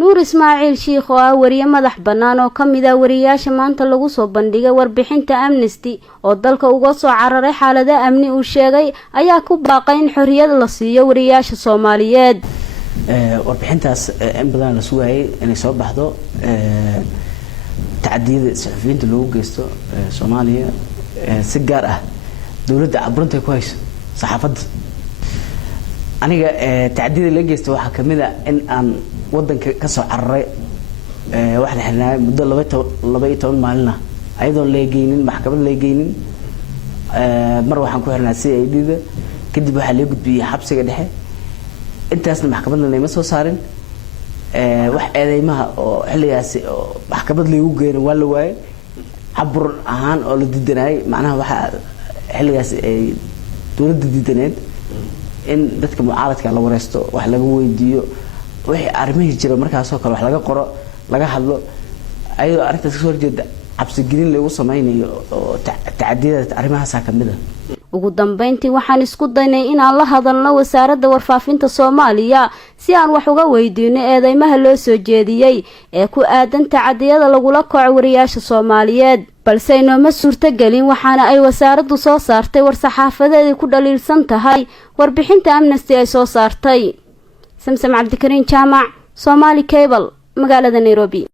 nuur ismaaciil shiikh oo ah wariye madax bannaan oo ka mid ah wariyaasha maanta lagu soo bandhigay warbixinta Amnesty oo dalka uga soo cararay xaalada amni uu sheegay ayaa ku baaqay in xorriyad la siiyo wariyaasha Soomaaliyeed. warbixintaas in badan la sugaayay inay soo baxdo tacadiyada saxafiyiinta loogu geysto Soomaaliya si gaar ah dawladda cabrunta ku hayso saxaafadda. aniga tacadiyada la geysto waxa kamid ah in aan wadanka ka soo cararay wax la xirnaa muddo 12 maalin ah ayadoo la geeynin maxkamad la geeynin mar waxaan ku xirnaa CID-da kadib waxa la gudbiyay xabsiga dhexe intaasna maxkamadna lama soo saarin wax eedeymaha oo xilligaas maxkamad lagu geeyo waa la waayay cabur ahaan oo la diidanay macnaha waxa xilligaas ay dawladda diidaneed in dadka mucaaradka la wareesto wax laga weydiiyo wixii arrimaha jira markaas oo kale wax laga qoro laga hadlo ayadoo arrintaas soo horjeeda cabsi gelin lagu sameeyo oo tacadiyada arrimahaas ka mid ah. ugu dambeyntii waxaan isku daynay inaan la hadalno wasaaradda warfaafinta Soomaaliya si aan wax uga weydiino eedeymaha loo soo jeediyay ee ku aadan tacadiyada lagula kaco wariyaasha Soomaaliyeed balse inooma suurtagelin waxaana ay wasaaraddu soo saartay war saxaafadeed ku dhaliilsan tahay warbixinta Amnesty ay soo saartay. Samsam Cabdikariin Jaamac, Somali Cable, magaalada Nairobi.